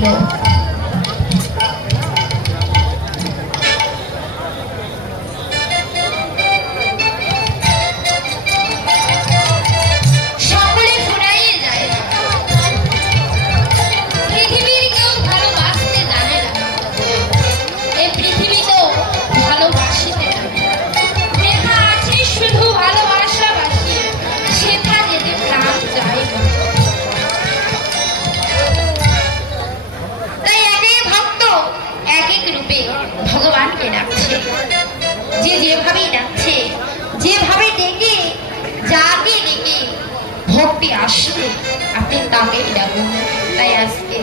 네. যাচ্ছে যে যেভাবে যাচ্ছে যেভাবে ডেকে যাকে ডেকে, ভক্তি আসবে, আপনি তাকে ডাকুন। তাই আজকে